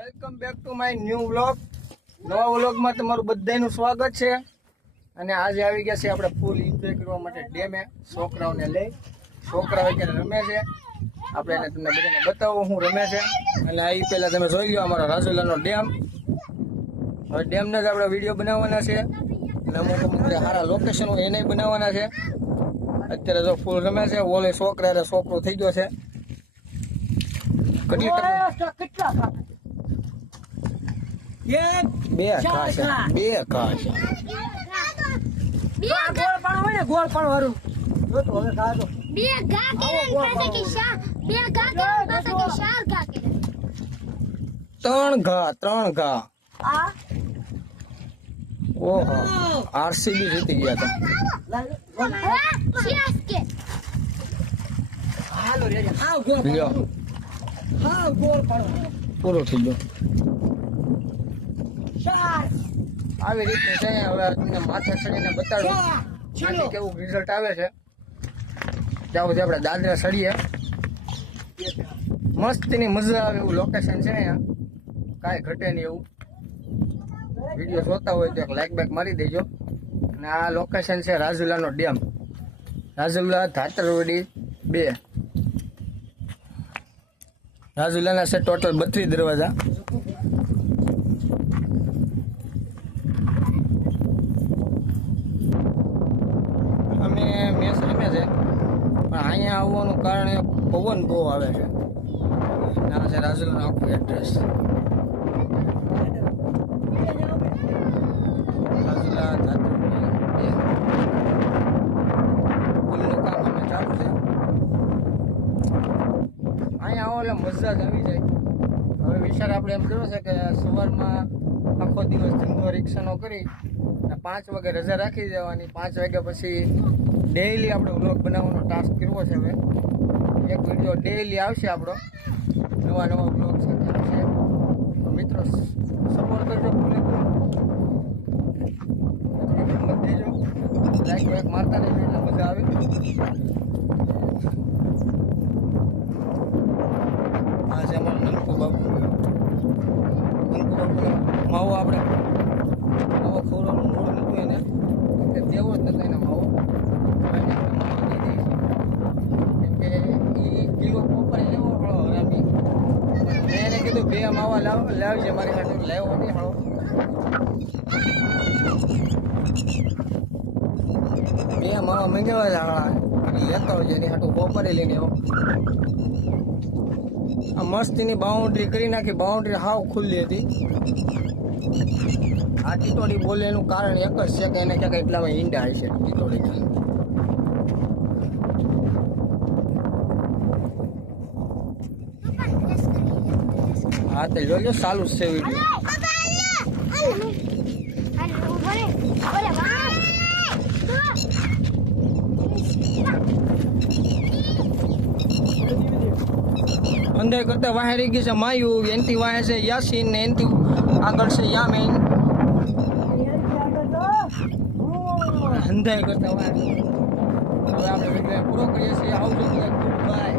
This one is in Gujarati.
Welcome back to my new vlog. નવા વ્લોગમાં તમારું બધાનું સ્વાગત છે. અને આજે આવી ગયા છે આપણે ફૂલ એન્જોય કરવા માટે ડેમે. છોકરાઓને લઈ છોકરાઓ અત્યારે રમે છે. આપણે એને તમને બધાને બતાવો હું રમે છે. અને આ પહેલાં તમે જોઈ લો અમારો રાજુલાનો ડેમ. હવે ડેમને જ આપણે વિડીયો બનાવવાના છે. અને અમુક અમુક સારા લોકેશન હોય એને બનાવવાના છે. અત્યારે જો ફૂલ રમે છે. ઓલે છોકરા છોકરો થઈ ગયો છે. કેટલા બે ઘા છે. ગોળ પણ વાળું ત્રણ ઘા ઓહો આરસીબી જીતી ગયા હતા. પૂરો થઈ ગયો. આવી રીતે છે. હવે તમને માથે ચડીને બતાડું આથી કેવું રિઝલ્ટ આવે છે. ત્યાં સુધી આપણે દાદરા ચડીએ. મસ્તીની મજા આવે એવું લોકેશન છે અહીંયા. કાંઈ ઘટે નહીં એવું. વિડીયો જોતા હોય તો એક લાઈક બેક મારી દેજો. અને આ લોકેશન છે રાજુલાનો ડેમ. રાજુલા ધાતરવડી 2. રાજુલાના છે ટોટલ 32 દરવાજા. અમે મેચ રમે છે પણ અહીંયા આવવાનું કારણે પવન બહુ આવે છે. આ છે રાજુલાનું આખું એડ્રેસ. રાજુલા પુલનું કામ અમે ચાલુ છે. અહીંયા આવો એટલે મજા જ આવી જાય. હવે વિચાર આપણે એમ કર્યો છે કે સવારમાં આખો દિવસ ધંધો રિક્ષાનો કરી 5 વાગે રજા રાખી દેવાની. 5 વાગ્યા પછી ડેઈલી આપણે વ્લોગ બનાવવાનો ટાસ્ક કરવો છે. હવે એક વિડીયો ડેઈલી આવશે આપણો. નવા વ્લોગ સાથે આવશે. મિત્રો સપોર્ટ કરજો. દેજો લાઈક બેક મારતા રહેજો એટલે મજા આવે. આ છે અમારું નનકુ બાપુ. નનકુ બાપુ માવો આપણે માવો ખવડાવવાનું મોડું નતું એને કે દેવો જ નતો એના માવો. કેમ કે એ કિલો પોપર લેવો હળો હરામી. મેં એને કીધું 2 માવા લાવજે મારી હાટું. લેવો નહીં હળો. 2 માવા મંગાવ્યા છે હળા. લેતો હોય એની હાટું પોપરે લઈને આવો. આ મસ્તીની બાઉન્ડ્રી કરી નાખી. બાઉન્ડ્રી હાવ ખુલ્લી હતી. આ ટીટોડી બોલે એનું કારણ એક જ છે કે એને ક્યાંક એટલામાં ઈંડા હશે ટીટોડીના. હા તો જોજો ચાલુ જ છે વિડીયો. અંદર કરતા વાહે રહી ગઈ છે માયુ. એનથી વાહે છે યાસીન ને એનથી આગળ છે યામીન. અંધાઈ કરતા વાહે. હવે આપણે વિડીયો પૂરો કરીએ છીએ. આવજો બાય.